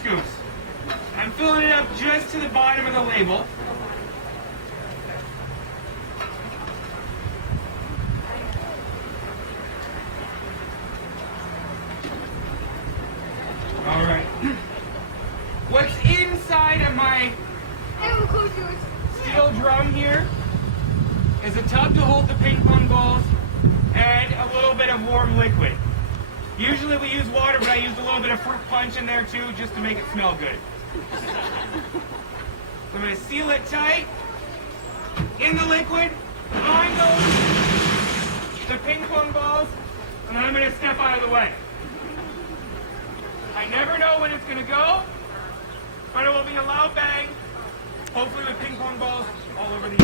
scoops. I'm filling it up just to the bottom of the label. All right. What's inside of my steel drum here is a tub to hold the ping pong balls and a little bit of warm liquid. Usually we use water, but I used a little bit of fruit punch in there too, just to make it smell good. So I'm going to seal it tight in the liquid, on the ping pong balls, and then I'm going to step out of the way. I never know when it's going to go, but it will be a loud bang, hopefully with ping pong balls all over the